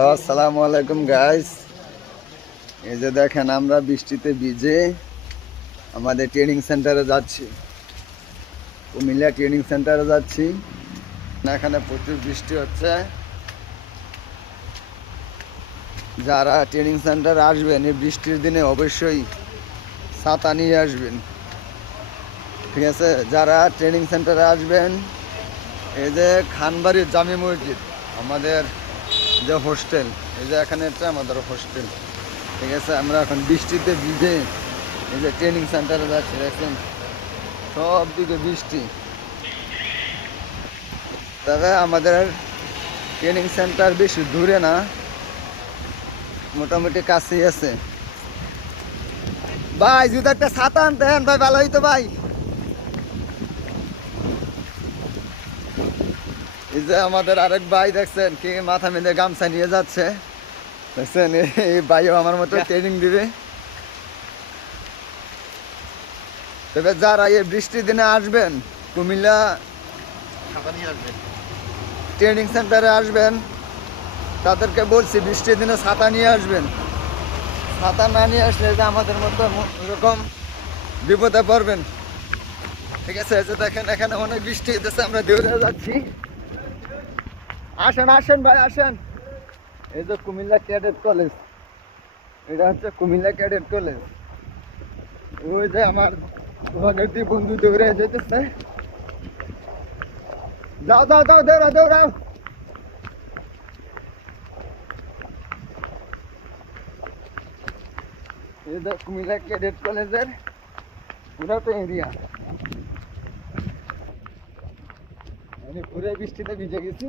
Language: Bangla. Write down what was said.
আসসালামু আলাইকুম গাইস। এই যে দেখেন আমরা বৃষ্টিতে ভিজে আমাদের ট্রেনিং সেন্টারে যাচ্ছি, কুমিল্লা ট্রেনিং সেন্টারে যাচ্ছি। এখানে প্রচুর বৃষ্টি হচ্ছে। যারা ট্রেনিং সেন্টারে আসবেন এই বৃষ্টির দিনে অবশ্যই ছাতা নিয়ে আসবেন, ঠিক আছে? যারা ট্রেনিং সেন্টারে আসবেন, এই যে খানবাড়ির জামি মসজিদ আমাদের যে হোস্টেল, এই যে এখানে একটা আমাদের হোস্টেল, ঠিক আছে? আমরা এখন বৃষ্টিতে ভিজে এই যে ট্রেনিং সেন্টারে যাচ্ছি। দেখেন সব দিকে বৃষ্টি। তবে আমাদের ট্রেনিং সেন্টার বেশি দূরে না, মোটামুটি কাছেই আছে। ভাই যদি একটা ছাতা আনতেন ভাই ভালো হইতো ভাই। এই যে আমাদের আরেক ভাই দেখছেন কি মাথা মেঁধে গামছা নিয়ে যাচ্ছে, দেখছেন? এই ভাইও আমার মতো ট্রেনিং দিবে। তবে যারা এই বৃষ্টির দিনে আসবেন কুমিল্লা ট্রেনিং সেন্টারে আসবেন, তাদেরকে বলছি বৃষ্টির দিনে ছাতা নিয়ে আসবেন। ছাতা না নিয়ে আসলে যে আমাদের মতো এরকম বিপদে পড়বেন, ঠিক আছে? যে দেখেন এখানে অনেক বৃষ্টি হইতেছে, আমরা দৌড়ে যাচ্ছি। আসেন আসেন ভাই আসেন। এই যে কুমিল্লা ক্যাডেট কলেজ, এটা হচ্ছে কুমিল্লা ক্যাডেট কলেজ। ওই যে আমার দুই বন্ধু দৌড়ে যেতেছে। যাও যাও যাও, দৌড়াও দৌড়াও। এই যে কুমিল্লা ক্যাডেট কলেজের পুরাটা এরিয়া। আমি পুরো বৃষ্টিতে ভিজে গেছি।